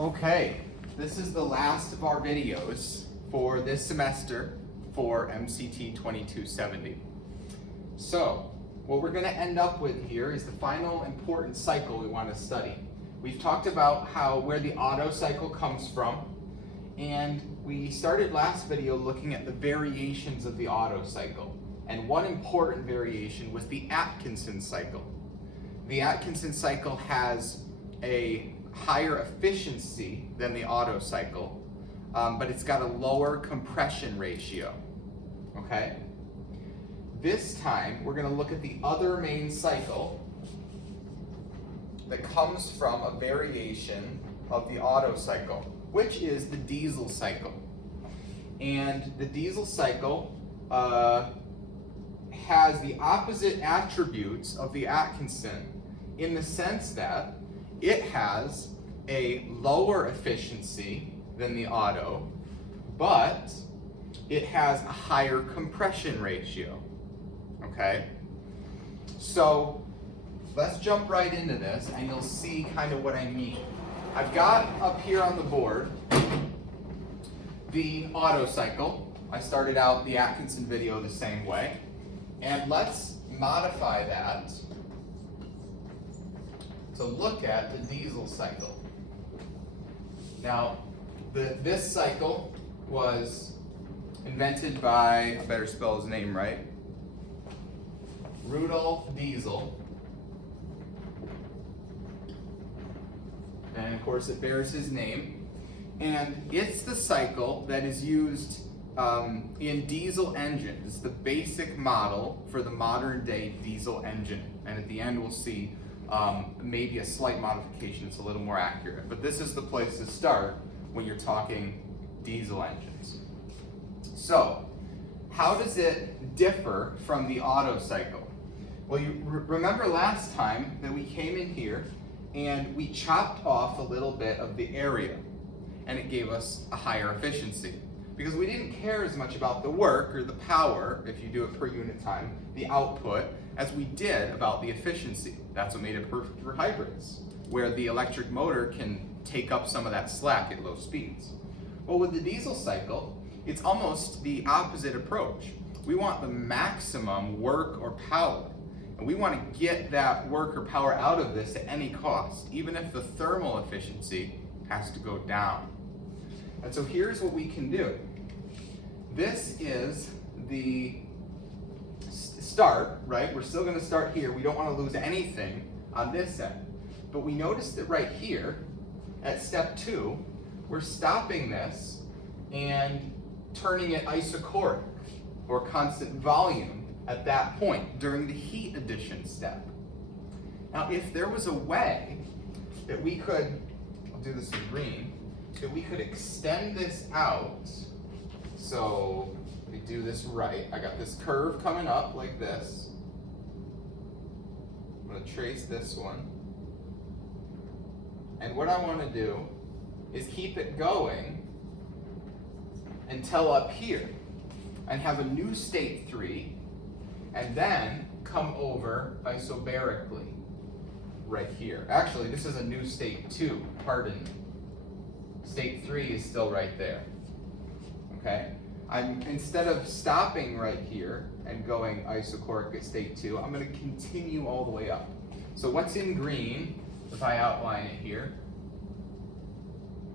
Okay, this is the last of our videos for this semester for MCT 2270. So, what we're going to end up with here is the final important cycle we want to study. We've talked about where the Otto cycle comes from, and we started last video looking at the variations of the Otto cycle. And one important variation was the Atkinson cycle. The Atkinson cycle has a higher efficiency than the Otto cycle, but it's got a lower compression ratio, okay? This time, we're going to look at the other main cycle that comes from a variation of the Otto cycle, which is the diesel cycle. And the diesel cycle has the opposite attributes of the Atkinson in the sense that it has a lower efficiency than the Otto, but it has a higher compression ratio. Okay? So let's jump right into this and you'll see kind of what I mean. I've got up here on the board the Otto cycle. I started out the Atkinson video the same way. And let's modify that to look at the diesel cycle. Now, this cycle was invented by, I better spell his name right, Rudolf Diesel. And of course it bears his name. And it's the cycle that is used in diesel engines. It's the basic model for the modern day diesel engine. And at the end we'll see maybe a slight modification that's a little more accurate. But this is the place to start when you're talking diesel engines. So, how does it differ from the Otto cycle? Well, you remember last time that we came in here and we chopped off a little bit of the area, and it gave us a higher efficiency. Because we didn't care as much about the work or the power, if you do it per unit time, the output, as we did about the efficiency. That's what made it perfect for hybrids, where the electric motor can take up some of that slack at low speeds. Well, with the diesel cycle, it's almost the opposite approach. We want the maximum work or power, and we want to get that work or power out of this at any cost, even if the thermal efficiency has to go down. And so here's what we can do. This is the start, right? We're still going to start here. We don't want to lose anything on this end. But we notice that right here, at step 2, we're stopping this and turning it isochoric, or constant volume, at that point during the heat addition step. Now, if there was a way that we could, I'll do this in green, that we could extend this out, so we do this right. I got this curve coming up like this. I'm going to trace this one. And what I want to do is keep it going until up here and have a new state 3 and then come over isobarically right here. Actually, this is a new state 2, pardon me. State 3 is still right there, okay? Instead of stopping right here and going isochoric at state 2, I'm going to continue all the way up. So what's in green, if I outline it here,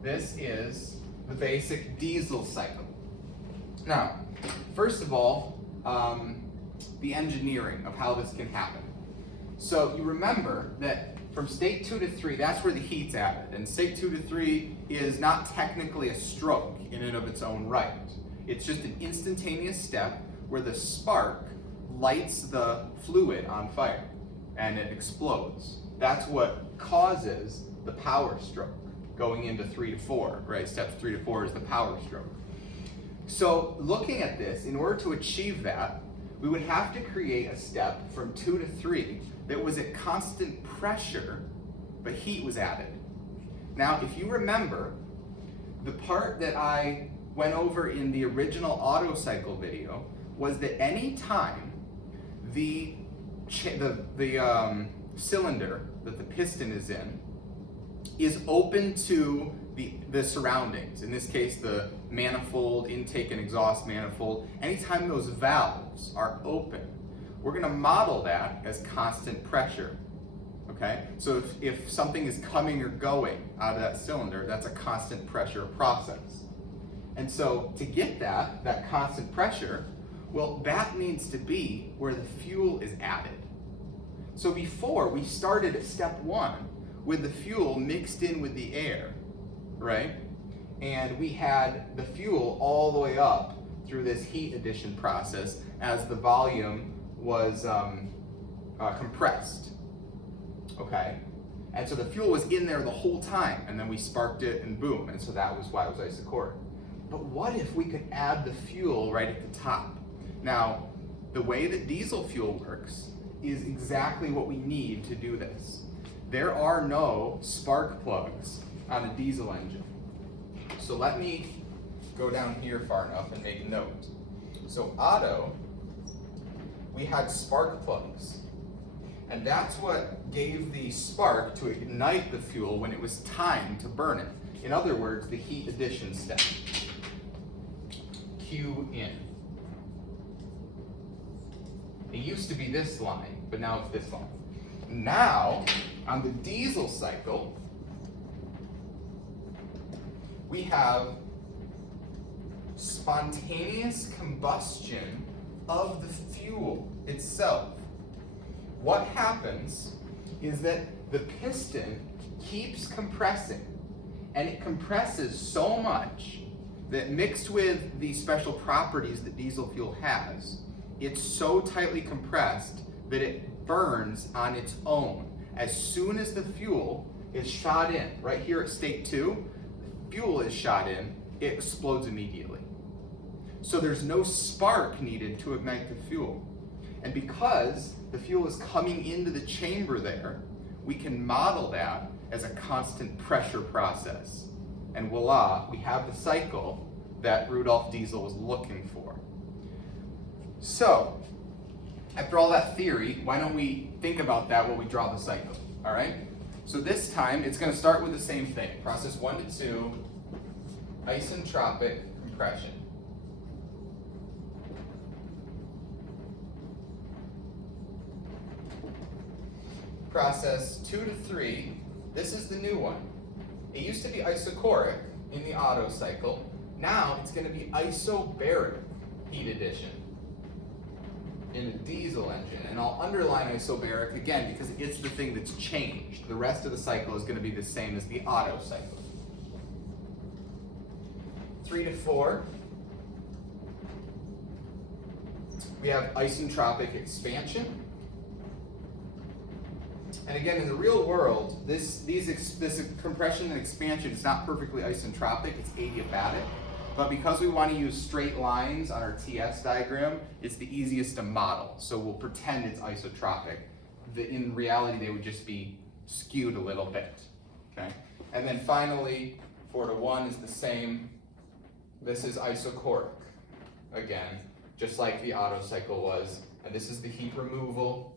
this is the basic diesel cycle. Now, first of all, the engineering of how this can happen. So you remember that from state 2 to 3, that's where the heat's added. And state 2 to 3 is not technically a stroke in and of its own right. It's just an instantaneous step where the spark lights the fluid on fire and it explodes. That's what causes the power stroke going into 3 to 4, right? Steps 3 to 4 is the power stroke. So looking at this, in order to achieve that, we would have to create a step from 2 to 3 that was at constant pressure, but heat was added. Now, if you remember, the part that I went over in the original Otto cycle video was that any time the cylinder that the piston is in is open to the surroundings. In this case, the manifold, intake and exhaust manifold. Anytime those valves are open, we're going to model that as constant pressure. Okay? So if something is coming or going out of that cylinder, that's a constant pressure process. And so to get that constant pressure, well, that needs to be where the fuel is added. So before, we started at step 1 with the fuel mixed in with the air, right? And we had the fuel all the way up through this heat addition process as the volume was compressed, okay? And so the fuel was in there the whole time, and then we sparked it and boom, and so that was why it was isochoric. But what if we could add the fuel right at the top? Now, the way that diesel fuel works is exactly what we need to do this. There are no spark plugs on a diesel engine. So let me go down here far enough and make a note. So Otto, we had spark plugs. And that's what gave the spark to ignite the fuel when it was time to burn it. In other words, the heat addition step. Q in. It used to be this line, but now it's this line. Now, on the diesel cycle, we have spontaneous combustion of the fuel itself. What happens is that the piston keeps compressing, and it compresses so much that mixed with the special properties that diesel fuel has, it's so tightly compressed that it burns on its own. As soon as the fuel is shot in, right here at state 2, fuel is shot in, it explodes immediately. So there's no spark needed to ignite the fuel. And because the fuel is coming into the chamber there, we can model that as a constant pressure process. And voila, we have the cycle that Rudolf Diesel was looking for. So, after all that theory, why don't we think about that when we draw the cycle, all right? So this time, it's going to start with the same thing. Process 1 to 2, isentropic compression. Process 2 to 3, this is the new one. It used to be isochoric in the Otto cycle. Now it's going to be isobaric heat addition in the diesel engine. And I'll underline isobaric again because it's the thing that's changed. The rest of the cycle is going to be the same as the Otto cycle. 3 to 4, we have isentropic expansion. And again, in the real world, this compression and expansion is not perfectly isentropic, it's adiabatic. But because we want to use straight lines on our TS diagram, it's the easiest to model. So we'll pretend it's isotropic. In reality, they would just be skewed a little bit. Okay? And then finally, 4 to 1 is the same. This is isochoric, again, just like the Otto cycle was. And this is the heat removal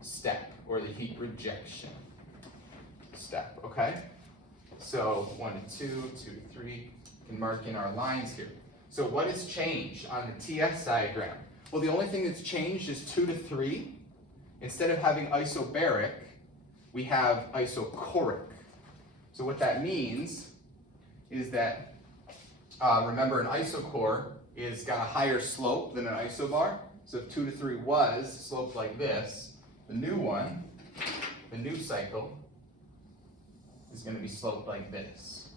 step, or the heat rejection step, okay? So 1 to 2, 2 to 3, and mark in our lines here. So what has changed on the TS diagram? Well, the only thing that's changed is 2 to 3. Instead of having isobaric, we have isochoric. So what that means is that, remember, an isochore is got a higher slope than an isobar. So if 2 to 3 was sloped like this, the new one, the new cycle, is going to be sloped like this.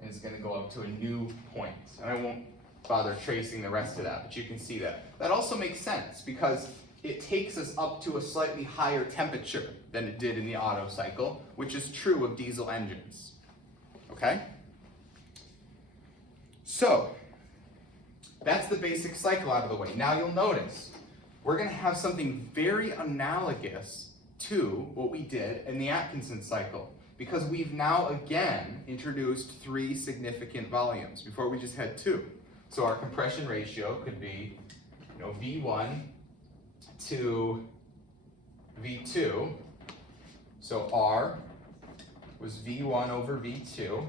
And it's going to go up to a new point. And I won't bother tracing the rest of that, but you can see that. That also makes sense because it takes us up to a slightly higher temperature than it did in the Otto cycle, which is true of diesel engines. Okay? So, that's the basic cycle out of the way. Now you'll notice, we're going to have something very analogous to what we did in the Atkinson cycle, because we've now again introduced 3 significant volumes. Before we just had 2. So our compression ratio could be, V1 to V2. So R was V1 over V2.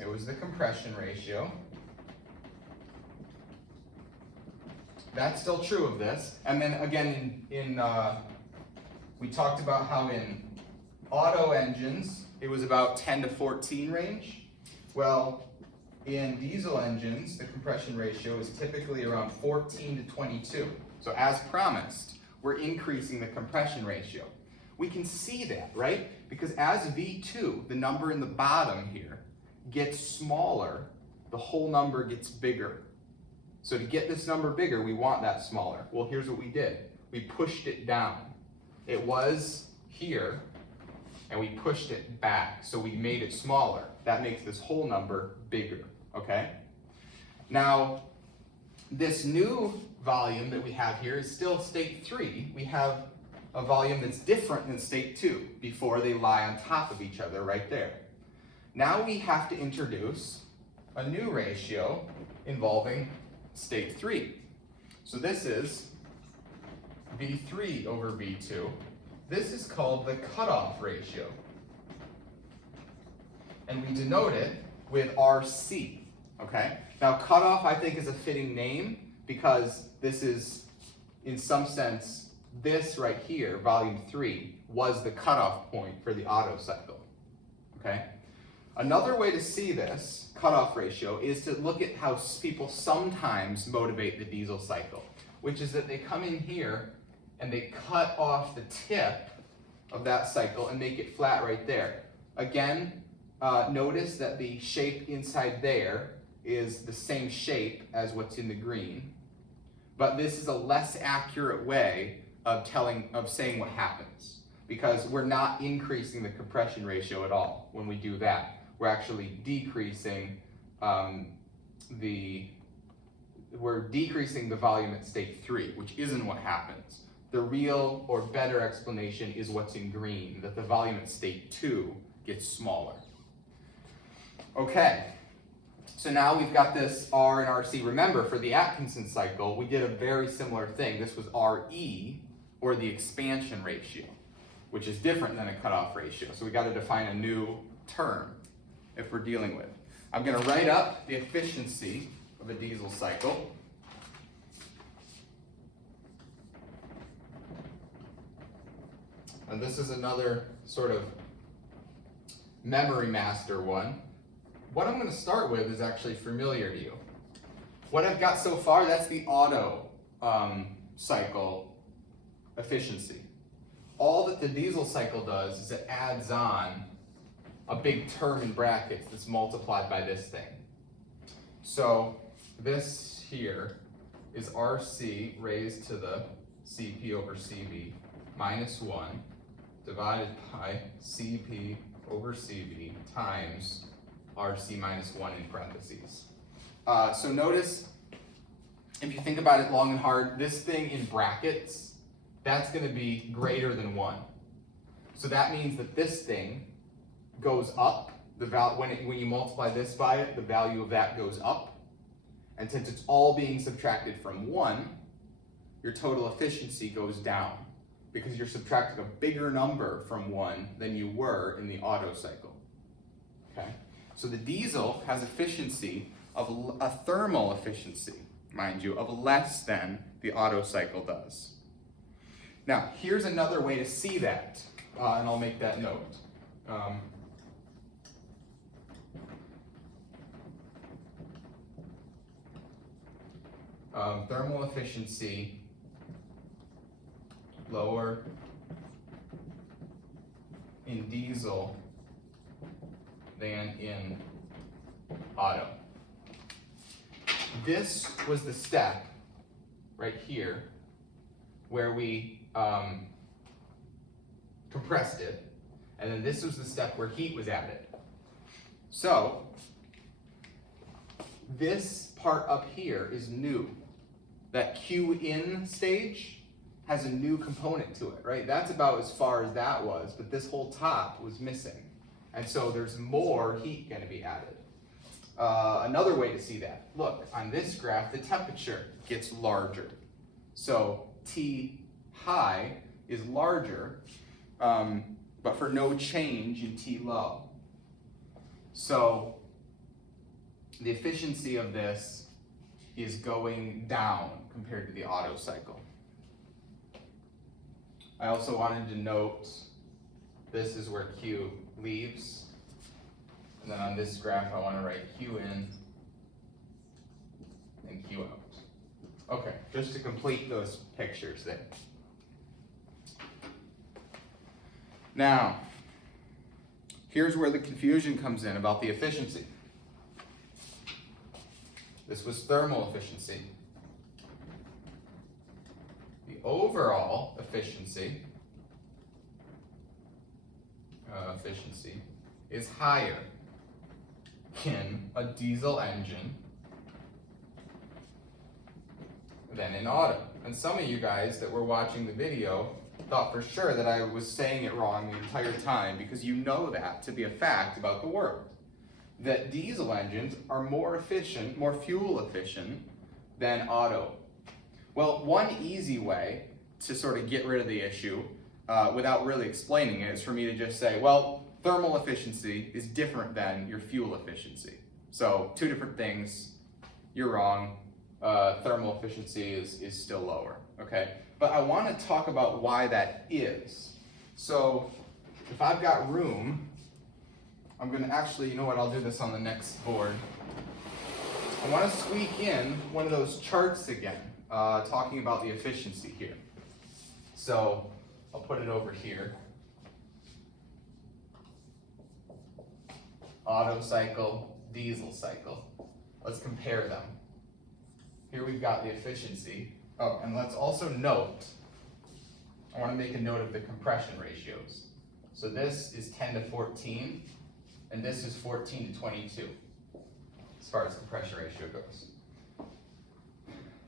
It was the compression ratio. That's still true of this. And then again, we talked about how in auto engines, it was about 10 to 14 range. Well, in diesel engines, the compression ratio is typically around 14 to 22. So as promised, we're increasing the compression ratio. We can see that, right? Because as V2, the number in the bottom here, gets smaller, the whole number gets bigger. So to get this number bigger, we want that smaller. Well, here's what we did. We pushed it down. It was here, and we pushed it back. So we made it smaller. That makes this whole number bigger, okay? Now, this new volume that we have here is still state 3. We have a volume that's different than state 2. Before, they lie on top of each other right there. Now we have to introduce a new ratio involving state 3. So this is V3 over V2. This is called the cutoff ratio. And we denote it with RC, okay? Now cutoff, I think, is a fitting name because this is, in some sense, this right here, volume 3, was the cutoff point for the Otto cycle, okay? Another way to see this cutoff ratio is to look at how people sometimes motivate the diesel cycle, which is that they come in here and they cut off the tip of that cycle and make it flat right there. Again, notice that the shape inside there is the same shape as what's in the green, but this is a less accurate way of saying what happens, because we're not increasing the compression ratio at all when we do that. We're actually decreasing the volume at state 3, which isn't what happens. The real or better explanation is what's in green, that the volume at state 2 gets smaller. Okay, so now we've got this R and RC. Remember, for the Atkinson cycle, we did a very similar thing. This was RE, or the expansion ratio, which is different than a cutoff ratio. So we got to define a new term if we're dealing with. I'm going to write up the efficiency of a diesel cycle. And this is another sort of memory master one. What I'm going to start with is actually familiar to you. What I've got so far, that's the Otto cycle efficiency. All that the diesel cycle does is it adds on a big term in brackets that's multiplied by this thing. So this here is RC raised to the CP over CV minus 1 divided by CP over CV times RC minus 1 in parentheses. So notice, if you think about it long and hard, this thing in brackets, that's going to be greater than 1. So that means that this thing goes up. When you multiply this by it, the value of that goes up. And since it's all being subtracted from 1, your total efficiency goes down because you're subtracting a bigger number from 1 than you were in the Otto cycle. Okay? So the diesel has efficiency of a thermal efficiency, mind you, of less than the Otto cycle does. Now, here's another way to see that, and I'll make that note. Thermal efficiency lower in diesel than in Otto. This was the step right here where we compressed it, and then this was the step where heat was added. So this part up here is new. That Q in stage has a new component to it, right? That's about as far as that was, but this whole top was missing. And so there's more heat going to be added. Another way to see that, look, on this graph, the temperature gets larger. So T high is larger, but but for no change in T low. So the efficiency of this is going down compared to the Otto cycle. I also wanted to note this is where Q leaves. And then on this graph, I want to write Q in and Q out. Okay, just to complete those pictures there. Now, here's where the confusion comes in about the efficiency. This was thermal efficiency. The overall efficiency is higher in a diesel engine than in Otto. And some of you guys that were watching the video thought for sure that I was saying it wrong the entire time, because you know that to be a fact about the world. That diesel engines are more efficient, more fuel efficient than Otto. Well, one easy way to sort of get rid of the issue without really explaining it is for me to just say, well, thermal efficiency is different than your fuel efficiency. So two different things, you're wrong. Thermal efficiency is still lower, okay? But I want to talk about why that is. So if I've got room, I'm going to actually, you know what, I'll do this on the next board. I want to squeak in one of those charts again, talking about the efficiency here. So I'll put it over here. Otto cycle, diesel cycle. Let's compare them. Here we've got the efficiency. Oh, and let's also note, I want to make a note of the compression ratios. So this is 10 to 14, and this is 14 to 22, as far as compression ratio goes.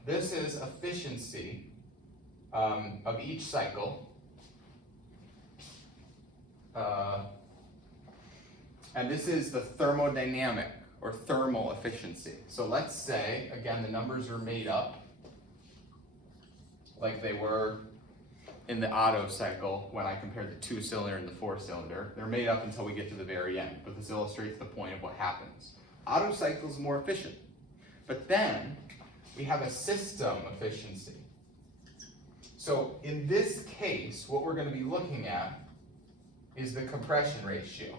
This is efficiency of each cycle. And this is the thermodynamic or thermal efficiency. So let's say, again, the numbers are made up like they were in the Otto cycle when I compared the 2-cylinder and the 4-cylinder. They're made up until we get to the very end, but this illustrates the point of what happens. Otto cycle is more efficient. But then we have a system efficiency. So in this case, what we're going to be looking at is the compression ratio.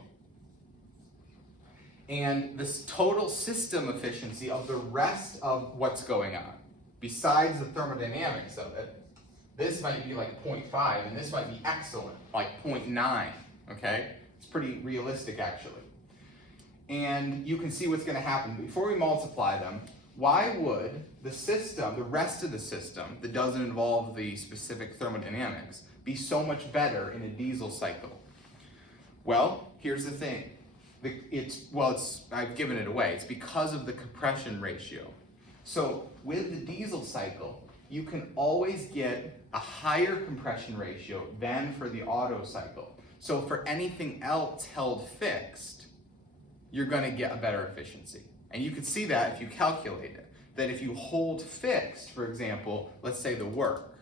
And this total system efficiency of the rest of what's going on, besides the thermodynamics of it, this might be like 0.5, and this might be excellent, like 0.9, okay? It's pretty realistic, actually. And you can see what's going to happen. Before we multiply them, why would the system, the rest of the system that doesn't involve the specific thermodynamics, be so much better in a diesel cycle? Well, here's the thing. I've given it away. It's because of the compression ratio. So with the diesel cycle, you can always get a higher compression ratio than for the Otto cycle. So for anything else held fixed, you're going to get a better efficiency. And you can see that if you calculate it. That if you hold fixed, for example, let's say the work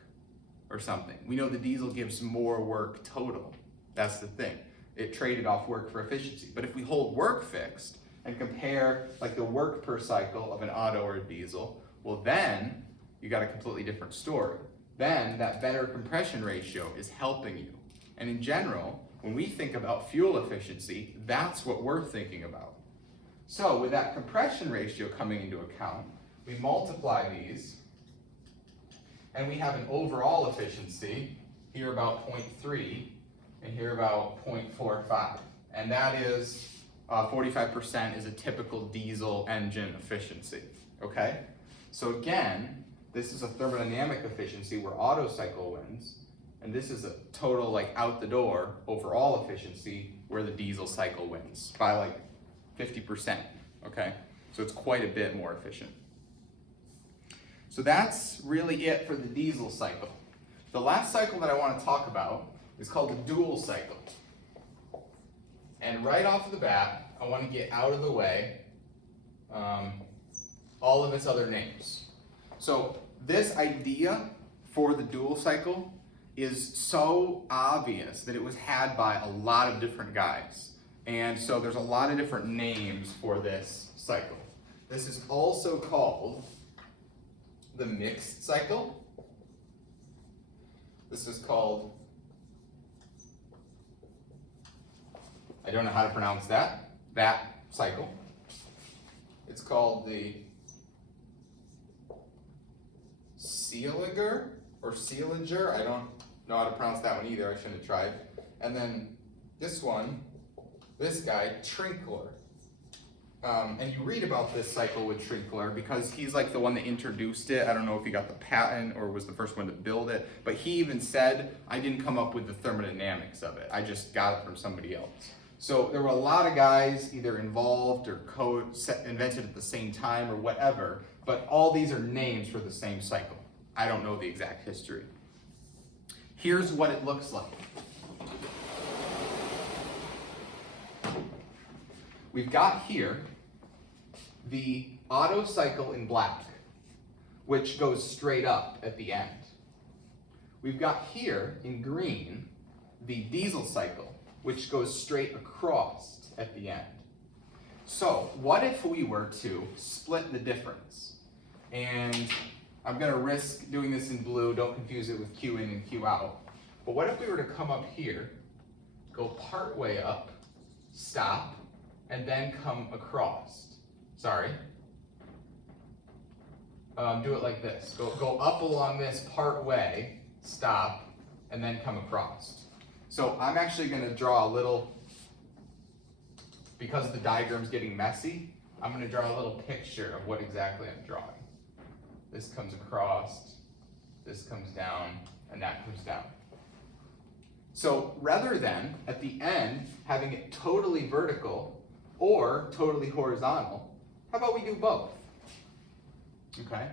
or something. We know the diesel gives more work total. That's the thing. It traded off work for efficiency. But if we hold work fixed and compare like the work per cycle of an Otto or a diesel, well then you got a completely different story. Then that better compression ratio is helping you. And in general, when we think about fuel efficiency, that's what we're thinking about. So with that compression ratio coming into account, we multiply these, and we have an overall efficiency, here about 0.3, and here about 0.45. And that is 45% is a typical diesel engine efficiency, okay? So again, this is a thermodynamic efficiency where Otto cycle wins, and this is a total like out the door overall efficiency where the diesel cycle wins by like 50%, okay? So it's quite a bit more efficient. So that's really it for the diesel cycle. The last cycle that I want to talk about is called the dual cycle. And right off the bat, I want to get out of the way all of its other names. So this idea for the dual cycle is so obvious that it was had by a lot of different guys. And so there's a lot of different names for this cycle. This is also called the mixed cycle. This is called, I don't know how to pronounce that cycle. It's called the Seeliger or Seeliger. I don't know how to pronounce that one either. I shouldn't have tried. And then this one, this guy, Trinkler. And you read about this cycle with Trinkler because he's like the one that introduced it. I don't know if he got the patent or was the first one to build it, but he even said, I didn't come up with the thermodynamics of it. I just got it from somebody else. So there were a lot of guys either involved or invented at the same time or whatever, but all these are names for the same cycle. I don't know the exact history. Here's what it looks like. We've got here the Otto cycle in black, which goes straight up at the end. We've got here in green the diesel cycle, which goes straight across at the end. So what if we were to split the difference? And I'm going to risk doing this in blue, don't confuse it with Q in and Q out. But what if we were to come up here, go part way up, stop, and then come across? Sorry. Do it like this. Go up along this part way, stop, and then come across. So I'm actually going to draw a little, because the diagram's getting messy, I'm going to draw a little picture of what exactly I'm drawing. This comes across, this comes down, and that comes down. So rather than, at the end, having it totally vertical or totally horizontal, how about we do both? Okay?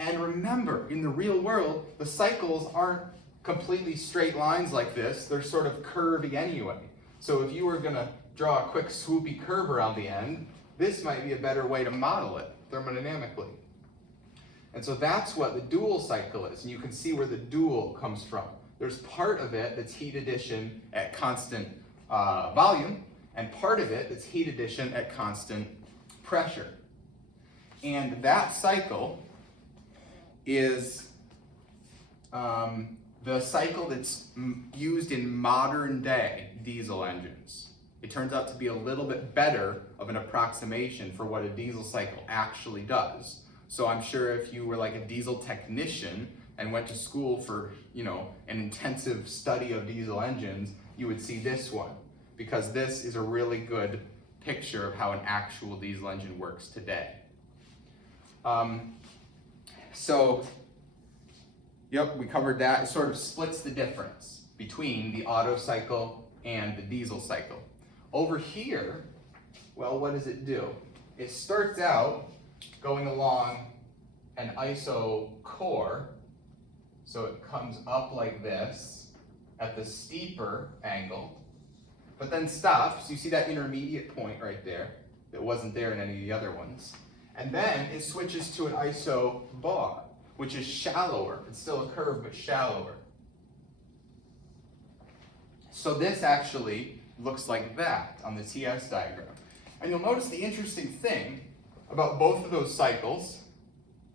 And remember, in the real world, the cycles aren't completely straight lines like this. They're sort of curvy anyway. So if you were going to draw a quick swoopy curve around the end, this might be a better way to model it thermodynamically. And so that's what the dual cycle is. And you can see where the dual comes from. There's part of it that's heat addition at constant volume, and part of it that's heat addition at constant pressure. And that cycle is the cycle that's used in modern day diesel engines. It turns out to be a little bit better of an approximation for what a diesel cycle actually does. So I'm sure if you were like a diesel technician and went to school for, an intensive study of diesel engines, you would see this one, because this is a really good picture of how an actual diesel engine works today. Yep, we covered that. It sort of splits the difference between the Otto cycle and the diesel cycle. Over here, well, what does it do? It starts out going along an iso core, so it comes up like this at the steeper angle, but then stops. You see that intermediate point right there that wasn't there in any of the other ones. And then it switches to an iso bar, which is shallower. It's still a curve, but shallower. So this actually looks like that on the TS diagram. And you'll notice the interesting thing about both of those cycles,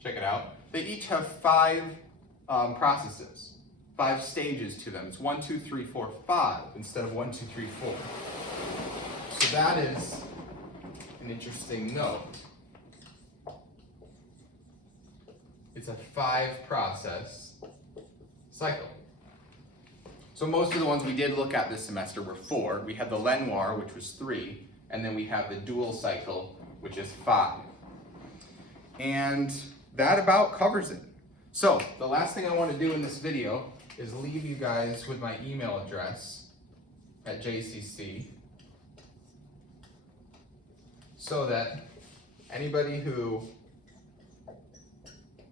check it out, they each have 5 processes, 5 stages to them. It's 1, 2, 3, 4, 5 instead of 1, 2, 3, 4. So that is an interesting note. It's a 5-process cycle. So most of the ones we did look at this semester were 4. We had the Lenoir, which was 3, and then we have the dual cycle, which is 5. And that about covers it. So the last thing I want to do in this video is leave you guys with my email address at JCC so that anybody who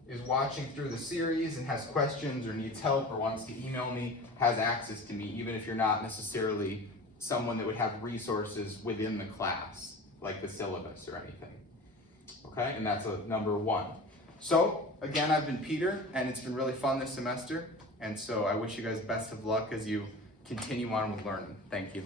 is watching through the series and has questions or needs help or wants to email me has access to me, even if you're not necessarily someone that would have resources within the class, like the syllabus or anything. Okay, and that's number 1. So, again, I've been Peter, and it's been really fun this semester. And so I wish you guys best of luck as you continue on with learning. Thank you.